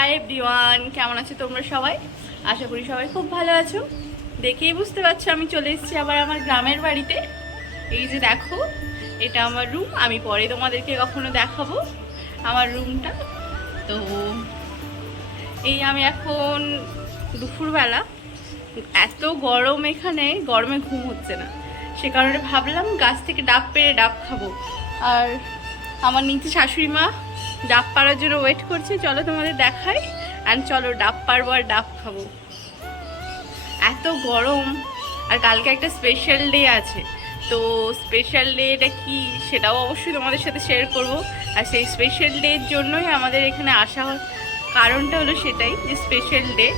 Hi everyone কেমন আছো তোমরা সবাই? আশা করি সবাই খুব ভালো আছো। দেখেই বুঝতে পারছ আমি চলে এসেছি আবার আমার গ্রামের বাড়িতে। এই যে দেখো, এটা আমার রুম আমি পরে তোমাদেরকে কখনো দেখাবো আমার রুমটা তো এই আমি এখন দুপুরবেলা, এত গরম এখানে, গরমে ঘুম হচ্ছে না। সে কারণে ভাবলাম গাছ থেকে ডাব পেড়ে ডাব খাব। আর আমার নিচে শাশুড়ি মা ডাব পাড়ার জন্য ওয়েট করছে, চলো তোমাদের দেখাই। অ্যান্ড চলো ডাব পারব আর ডাব খাব। এত গরম, আর কালকে একটা স্পেশাল ডে আছে। তো স্পেশাল ডে এটা কি সেটাও অবশ্যই তোমাদের সাথে শেয়ার করব। আর সেই স্পেশাল ডের জন্যই আমাদের এখানে আসা কারণটা হলো সেটাই যে স্পেশাল ডে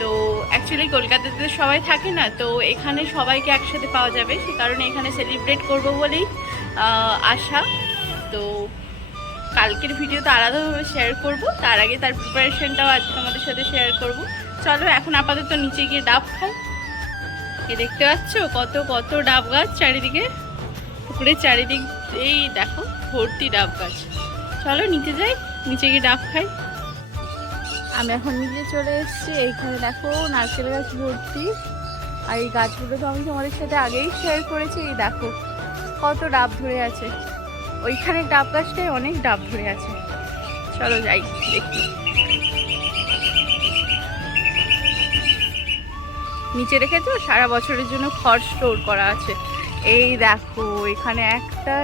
তো অ্যাকচুয়ালি কলকাতাতে সবাই থাকে না, তো এখানে সবাইকে একসাথে পাওয়া যাবে। সে কারণে এখানে সেলিব্রেট করব বলেই আশা তো কালকের ভিডিও তো আলাদাভাবে শেয়ার করব। তার আগে তার প্রিপারেশনটাও আজ তোমাদের সাথে শেয়ার করব। চলো, এখন আপাতত নিচে গিয়ে ডাব খাই। এ দেখতে পাচ্ছ কত কত ডাব গাছ চারিদিকে। পুকুরের চারিদিক এই দেখো, ভর্তি ডাব গাছ। চলো, নিচে যাই, নিচে গিয়ে ডাব খাই। আমি এখন নিচে চলে এসেছি। এইখানে দেখো নারকেল গাছ ভর্তি। আর এই গাছগুলো তো আমি তোমাদের সাথে আগেই শেয়ার করেছি। এই দেখো, কত ডাব ধরে আছে। ওইখানে ডাব গাছটায় অনেক ডাব ধরে আছে। চলো যাই, দেখি। নিচে রেখেছো? সারা বছরের জন্য খড় স্টোর করা আছে। এই দেখো, এখানে একটা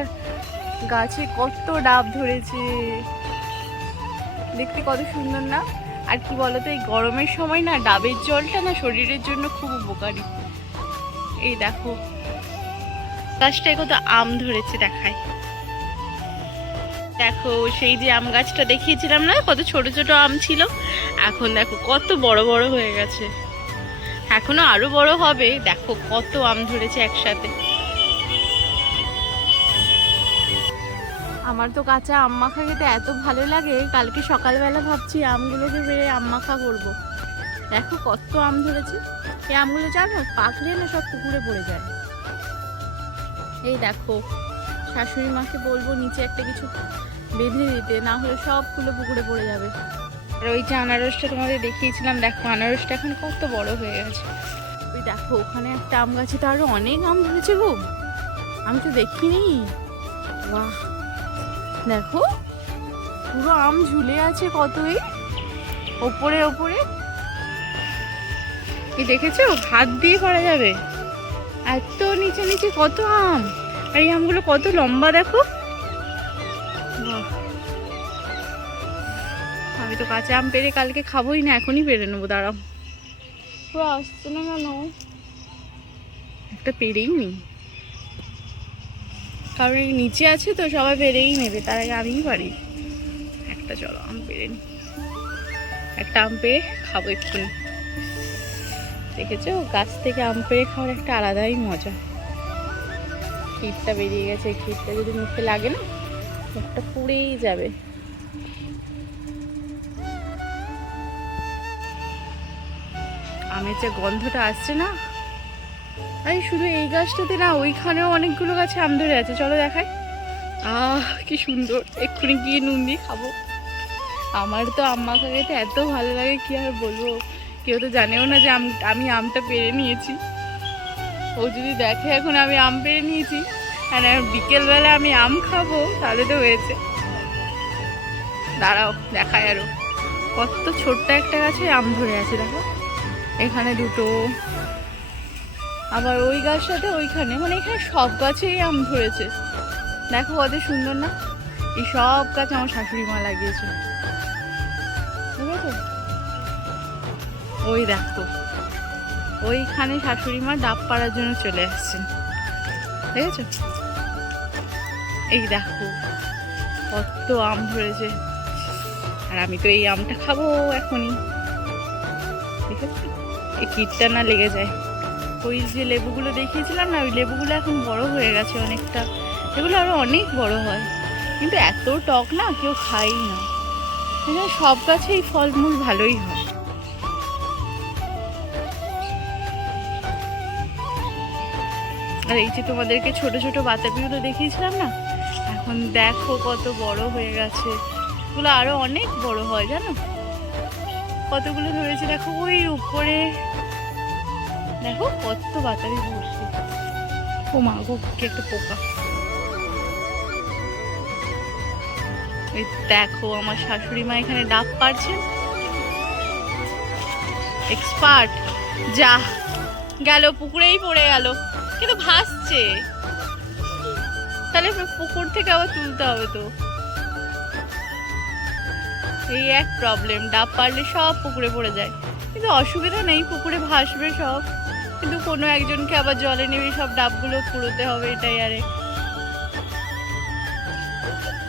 গাছে কত ডাব ধরেছে। দেখতে কত সুন্দর না? আর কি বলতো, এই গরমের সময় না ডাবের জলটা না শরীরের জন্য খুব উপকারী। এই দেখো, গাছটায় কত আম ধরেছে দেখায়। দেখো, সেই যে আম গাছটা দেখিয়েছিলাম না, কত ছোট ছোট আম ছিল, এখন দেখো কত বড় বড় হয়ে গেছে। এখনও আরও বড় হবে, দেখো কত আম ধরেছে একসাথে। আমার তো কাঁচা আম মাখা খেতে এত ভালো লাগে, কালকে সকালবেলা ভাবছি আমগুলোকে বেড়ে আম মাখা করব। দেখো কত আম ধরেছে। এই আমগুলো জানো, পাকলে না সব পুকুরে পড়ে যায়। এই দেখো, শাশুড়ি মাকে বলব নিচে একটা কিছু বেঁধে দিতে না হলে সবগুলো পুকুরে পড়ে যাবে। আর ওই যে আনারসটা তোমাদের দেখিয়েছিলাম দেখো আনারসটা এখন কত বড় হয়ে গেছে। ওই দেখো ওখানে একটা আম গাছে তো আরও অনেক আম ধরেছে গো। আমি তো দেখিনি। বাহ! দেখো পুরো আম ঝুলে আছে কতই। ওপরে ওপরে। কি দেখেছ? হাত দিয়ে করা যাবে। এত নিচে নিচে কত আম। আর এই আমগুলো কত লম্বা দেখো। আমি তো কাঁচা আম পেরে কালকে খাবোই না এখনই পেরে নেব দাঁড়াও। পুরো আসছে না কেন? একটা পেরেই নি। কারণ এই নিচে আছে তো সবাই পেরেই নেবে তার আগে আমিই পারি। একটা চলো আম পেরে নি। একটা আম পেরে খাব এক্ষুনি। দেখেছ? গাছ থেকে আম পেরে খাওয়ার একটা আলাদাই মজা। ক্ষীরটা বেরিয়ে গেছে ক্ষীরটা যদি মুখে লাগে না মুখটা পুড়েই যাবে। আমের যে গন্ধটা আসছে না? আরে শুধু এই গাছটাতে না, ওইখানেও অনেকগুলো গাছে আম ধরে আছে। চলো দেখাই। আহ, কি সুন্দর। এক্ষুনি গিয়ে নুন দিয়ে খাব। আমার তো আম মাখা খেতে এত ভালো লাগে, কি আর বলব? কেউ তো জানেও না যে আমি আমটা পেরে নিয়েছি। ও যদি দেখে এখন আমি আম পেরে নিয়েছি, আর বিকেলবেলা আমি আম খাব, তাহলে তো হয়েছে। দাঁড়াও দেখায় আরও। কত ছোট্ট একটা গাছে আম ধরে আছে, দেখো। এখানে দুটো। আবার ওই গাছটাতে ওইখানে মানে এখানে সব গাছেই আম ধরেছে। দেখো কত সুন্দর না? এই সব গাছ আমার শাশুড়ি মা লাগিয়েছে। ওই দেখো। ওইখানে শাশুড়ি মা ডাব পাড়ার জন্য চলে আসছেন দেখেছ এই দেখো, কত আম ধরেছে। আর আমি তো এই আমটা খাব এখনই। দেখেছ এই কীটটা না লেগে যায়। ওই যে লেবুগুলো দেখিয়েছিলাম না, ওই লেবুগুলো এখন বড় হয়ে গেছে অনেকটা। এগুলো আরও অনেক বড় হয়। কিন্তু এত টক না, কেউ খাই না। সব গাছেই ফলমূল ভালোই হয়। আর এই যে তোমাদেরকে ছোট ছোট বাতাবিগুলো দেখিয়েছিলাম না, এখন দেখো কত বড় হয়ে গেছে। এগুলো আরও অনেক বড় হয়, জানো? কতগুলো ধরেছে? দেখো, ওই উপরে। দেখো, কত বাতাবি বসছে ও মা গো, কি একটা পোকা। দেখো, আমার শাশুড়ি মা এখানে ডাব পারছেন এক্সপার্ট যা, গেল, পুকুরেই পড়ে গেল। কিন্তু ভাসছে। তাহলে পুকুর থেকে আবার তুলতে হবে তো। এই এক প্রবলেম ডাব পারলে সব পুকুরে পড়ে যায়। কিন্তু অসুবিধা নেই, পুকুরে ভাসবে সব। কিন্তু কোনো একজনকে আবার জলে নেবে সব ডাবগুলো কুড়োতে হবে, এটাই আরে।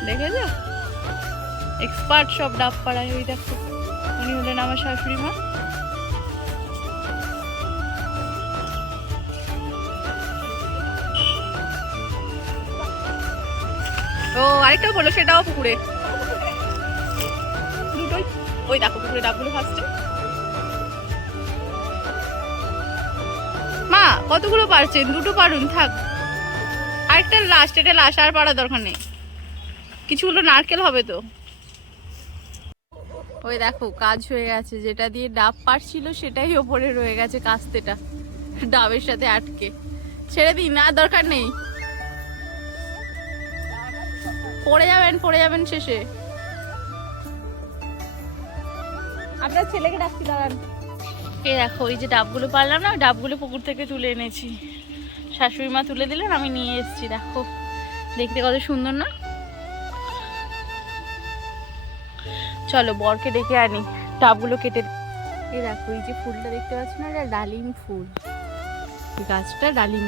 দেখে যা এক্সপার্ট সব ডাব পাড়ায় ওই দেখো উনি হলেন আমার শাশুড়ি মা। ও, আরেকটা বলো, সেটাও পুকুরে। ওই দেখো পুকুরে ডাবগুলো ভাসছে মা, কতগুলো পারছেন দুটো পারুন, থাক। আরেকটা লাস্ট এটা লাস্ট আর পাড়ার দরকার নেই। কিছুগুলো নারকেল হবে তো। ওই দেখো, কাজ হয়ে গেছে। যেটা দিয়ে ডাব পারছিল, সেটাই ওপরে রয়ে গেছে কাস্তেটা। ডাবের সাথে আটকে। ছেড়ে দিন, আর দরকার নেই। পড়ে যাবেন পড়ে যাবেন শেষে। আপনার ছেলেকে ডাকছি দাঁড়ান। এই দেখো এই যে ডাবগুলো পারলাম না ডাবগুলো পুকুর থেকে তুলে এনেছি। শাশুড়ি মা তুলে দিলেন আমি নিয়ে এসেছি দেখো। দেখতে কত সুন্দর না? চলো বরকে ডেকে আনি ডাবগুলো কেটে এই দেখো এই যে ফুলটা দেখতে পাচ্ছ না এটা ডালিম ফুল। গাছটা ডালিম।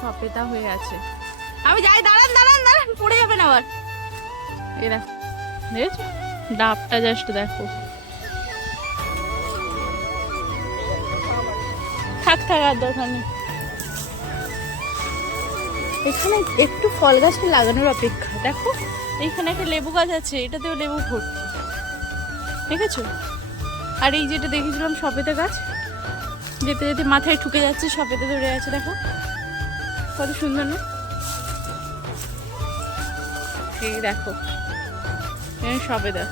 সপেতা হয়ে আছে। আমি যাই দাঁড়ান দাঁড়ান দাঁড়ান পড়ে যাবেন আবার। এই দেখো দেখেছ? ডাবটা জাস্ট দেখো। থাক থাক, আর এখানে একটু ফল গাছটা লাগানোর অপেক্ষা। দেখো, এইখানে একটা লেবু গাছ আছে, এটাতেও লেবু ভর্তি। দেখেছ? আর এই যেটা দেখেছিলাম সপেতে গাছ, যেতে যেতে মাথায় ঠুকে যাচ্ছে সপেতে ধরে আছে, দেখো। কত সুন্দর, না? এই দেখো সবেদা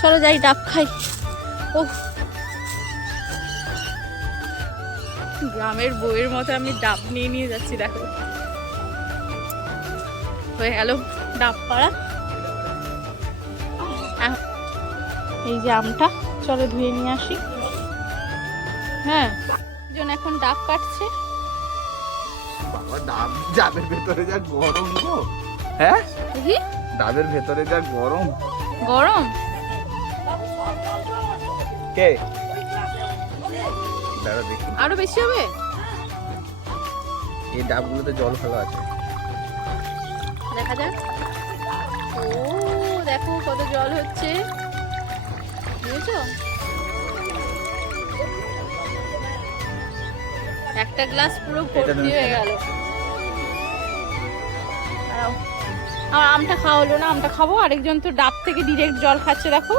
চলো যাই, ডাব খাই। ও গ্রামের বইয়ের মতো আমি ডাব নিয়ে নিয়ে যাচ্ছি দেখো। হয়ে গেল ডাব পাড়া। এই যে আমটা চলো ধুয়ে নিয়ে আসি। হ্যাঁ জন এখন ডাব কাটছে। বাবা ডাব ডাবের ভেতরে যা গরম গো? হ্যাঁ? ডাবের ভেতরে যা গরম। গরম? কে? দাঁড়া দেখি। আরও বেশি হবে? এই ডাবগুলোতে জল ফেলা আছে। দেখা যাক। ও দেখো কত জল হচ্ছে। বুঝেছ? একটা গ্লাস পুরো ভর্তি হয়ে গেল। আমার আমটা খাওয়া হলো না আমটা খাব। আরেকজন তো ডাব থেকে ডিরেক্ট জল খাচ্ছে দেখো।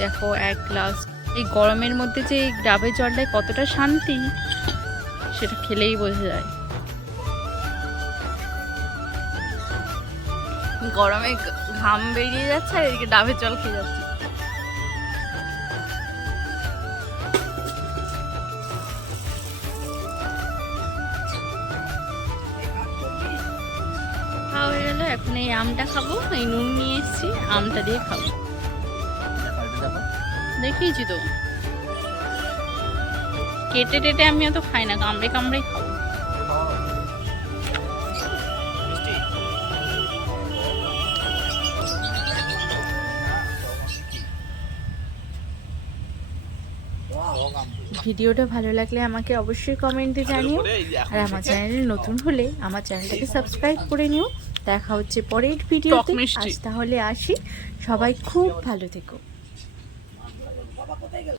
দেখো এক গ্লাস এই গরমের মধ্যে যে এই ডাবের জলটায় কতটা শান্তি, সেটা খেলেই বোঝা যায়। গরমে ঘাম বেরিয়ে যাচ্ছে আর এদিকে ডাবের জল খেয়ে যাচ্ছে। এখন এই আমটা খাব, এই নুন নিয়ে এসেছি, আমটা দিয়ে খাব। দেখিয়েছি তো। কেটে টেটে আমি অত খাই না কামড়ে কামড়ে খাব। ভিডিওটা ভালো লাগলে আমাকে অবশ্যই কমেন্টে জানিও। আর আমার চ্যানেলে নতুন হলে আমার চ্যানেলটাকে সাবস্ক্রাইব করে নিও। দেখা হচ্ছে পরের ভিডিওতে। আজ তাহলে আসি। সবাই খুব ভালো থেকো।